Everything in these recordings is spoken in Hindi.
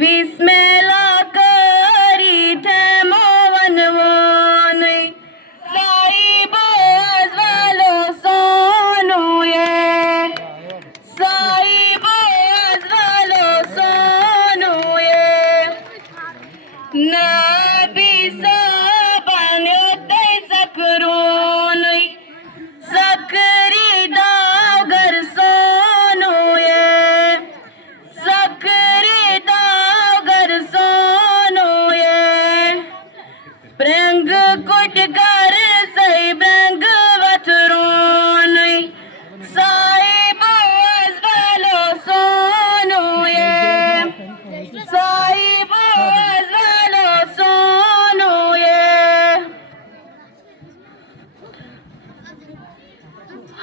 बिस्मिल्लाह करी थे मोवन वो नहीं साहिब वालो सोनू ये साहिब वालो सोनू ये नबी साबन ते सकरून सकरी दागर सोनू ये सकरी दागर सोनू ये प्रंग कुट कर सही ब्रंग वथरोन साहिब वालो सोनू ये साहिब वालो सोनू ये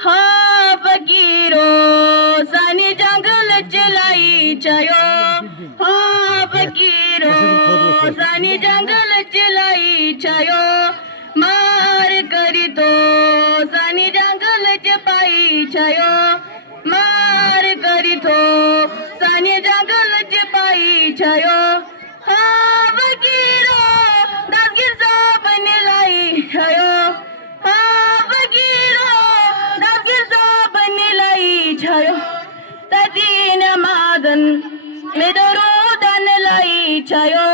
हाँ फकीरो सानी जंगल चलाई चयो हाँ फकीरो सानी जंगल चलाई चयो मार करी तो सानी जंगल च पाई चयो मार करी तो सानी जंगल च पाई चयो हाँ फकीरो दसगिर साहब ने लाई चयो हाँ फकीरो दसगिर साहब ने लाई चयो तदीन मादन में दरूदन लाई चयो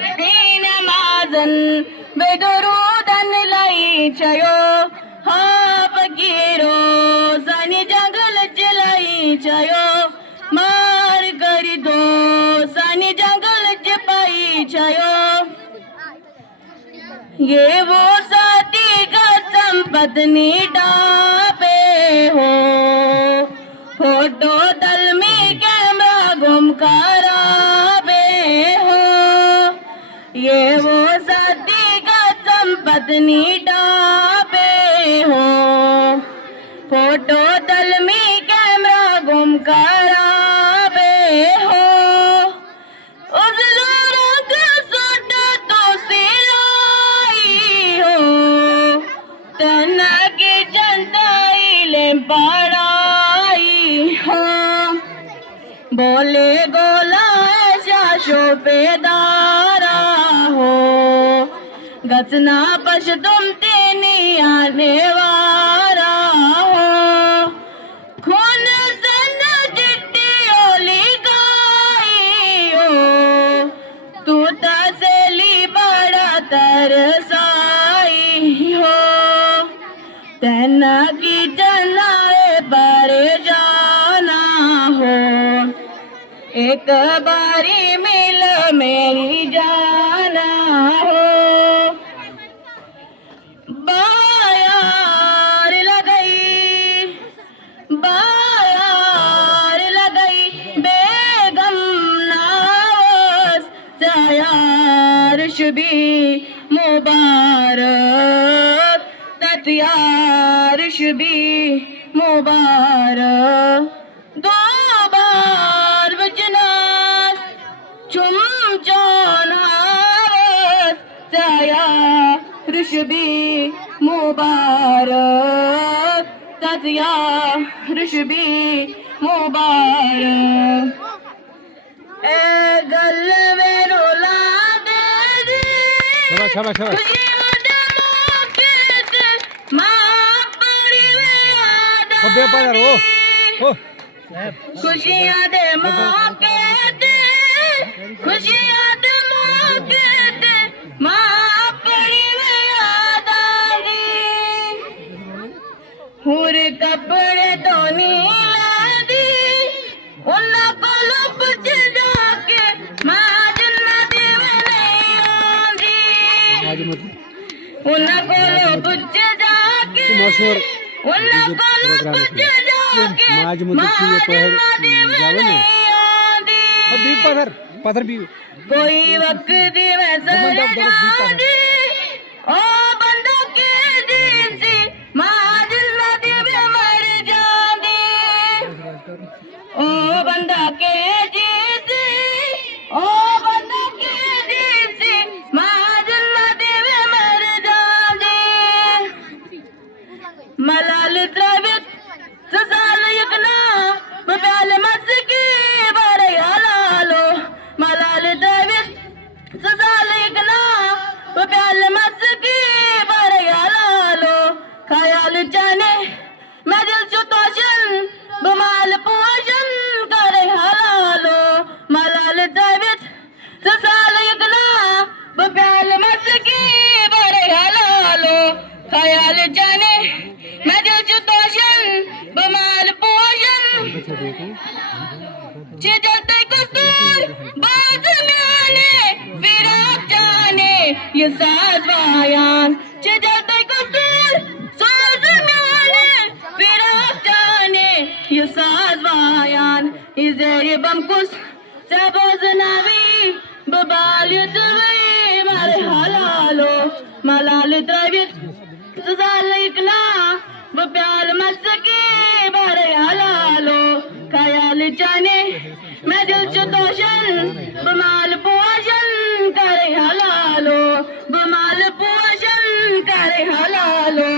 तदीन मादन में दरूदन लाई चयो हाँ फकीरो सानी जंगल चलाई चयो मार करी दो सानी जंगल च पाई चयो ये वो साथी का संपत्ति डापे हो फोटो दल में कैमरा गुम कराबे हो ये वो साथी का संपत्ति डापे हो फोटो दल में कैमरा गुम कराबे हो उस रंग सुट तो सिलाई हो तना की जनता ले पढ़ाई हो बोले गोला शाशो पेदारा हो गचना पश तुम तेनी आने वाला हो खून सन चिट्टी ओली गाई हो तू तसेली बड़ा तरसाई हो तना की जनाए पर जाना हो एक बारी मिल मेरी जाना हो बायार लगई बेगम नावस तयार शुभी मुबारक तैयार शुभी मुबारक दो बार बजनास चुम जौन हावस तैयार शुभी मुबारक तैयार शुभी मुबारक ए गल में रोला दे शाबाश शाबाश बेपार हो खुशियां दे मौके ते खुशियां दे मौके ते मां अपनी याद आई हुर कपड़े तो नहीं लादी उन्ना कोलो पुछ जाके मां जन्नत में नहीं आंदी उन्ना कोलो पुछ जाके मशहूर उन्ना कोलो पुछ जाके माज मुझे पहर जाओ ना अभी पत्थर भी कोई वक्त में सर जादी ओ बंदो के दिल से मां जन्नत में मर जादी ओ बंदा के दिल से ओ बंदा के दिल से मां जन्नत में मर जादी मलाल द्रवित ससाल यकना प्याल मस्की बारे हालालो मलाल द्रवित ससाल यकना प्याल मस्की बारे हालालो ख्याल जाने मैं दिल चुतोशन बमाल पोषण करे हालालो मलाल द्रवित ससाल यकना प्याल मस्की बारे हालालो ख्याल जाने मैं दिल चुतोशन बमाल पोषण चिजलते कस्तूर बाज में आने फिर आप जाने ये साज वायान चिजलते कस्तूर साज में आने फिर आप जाने ये साज वायान इज़ेरी बमकुस सबोज नवी बबाल युद्धवी मारे हालालो मलाल द्रवित सजाल इकना प्याल मस्की बारे हालालो ख्याल जाने मैं दिल चुतोशन बमाल पोषण करे हालालो बमाल पोषण करे हालालो